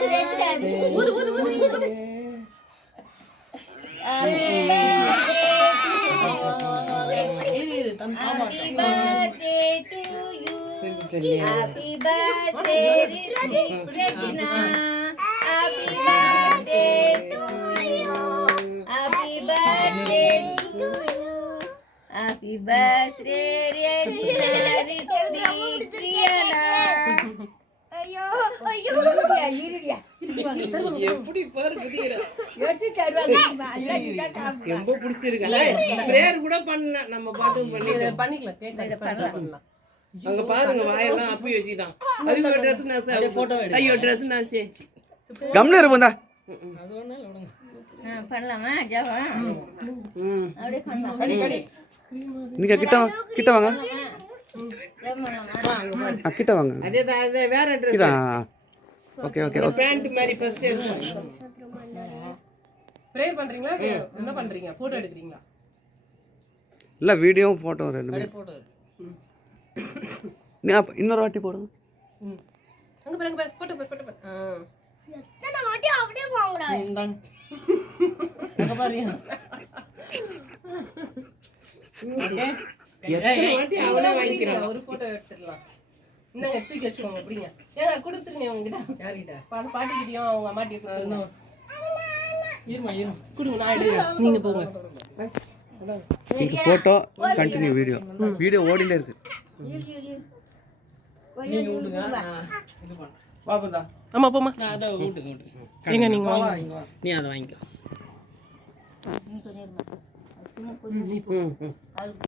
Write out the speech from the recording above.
Happy birthday, Regina. Happy birthday to you. Happy birthday to you. Happy birthday, Regina. ஐயோ ஐயோ எப்படி பாரு குதிர ரொம்ப பிடிச்சிருக்கு. பிரேயர் கூட பண்ண நம்ம பாட்டும் பண்ணிக்கலாம். அங்க பாருங்க வாயெல்லாம் அப்பி வச்சுட்டான். அதுக்கு ஒரு ட்ரெஸ் நான் போட்டோ ஐயோ ட்ரெஸ் நான் சேச்சி கம்னே இருப்பா. அது ஒண்ணால விடுங்க. பண்ணலாமா ஜாவா அப்படியே பண்ணலாம். நீங்க கிட்ட வாங்க. கிட்ட வாங்க. அதே வேற dress. Okay okay okay. Pant மாதிரி ஃபர்ஸ்ட் ப்ரே பண்றீங்களா என்ன பண்றீங்க? போட்டோ எடுக்கறீங்களா? இல்ல வீடியோ போட்டோ ரெண்டு போட்டோ. நீ இன்னொரு வாட்டி போடுங்க. அங்க பாருங்க போட்டோ போட்டோ. எத்தனை வாட்டி அப்படியே போங்கடா. இந்தாங்க. அங்க பாருங்க. எத்தனை வாட்டி அவளே வாங்கிக்கிறான். ஒரு போட்டோ எடுத்துடலாம். இந்தாங்க தூக்கி வச்சுக்கோங்க அப்படிங்க. ஏங்க கொடுத்துருங்க உங்ககிட்ட. யார்கிட்ட? பாட்டிக்கிட்டயும் அவங்க அம்மாட்டியும் கொடுத்துருங்க. இருமா கொடுங்க நான் எடுக்கிறேன். நீங்க போங்க. இந்த போட்டோ கண்டினியூ வீடியோ ஓடிட்டே இருக்கு. நீங்க விடுங்க நான் இது பண்றேன். பாப்பா ஆமா போமா. நான் அத விட்டுங்க. எங்க நீங்க வாங்க. நீ அத வாங்கிக்கோ. நீ கொஞ்சம் இருமா. சும்மா கொஞ்சம்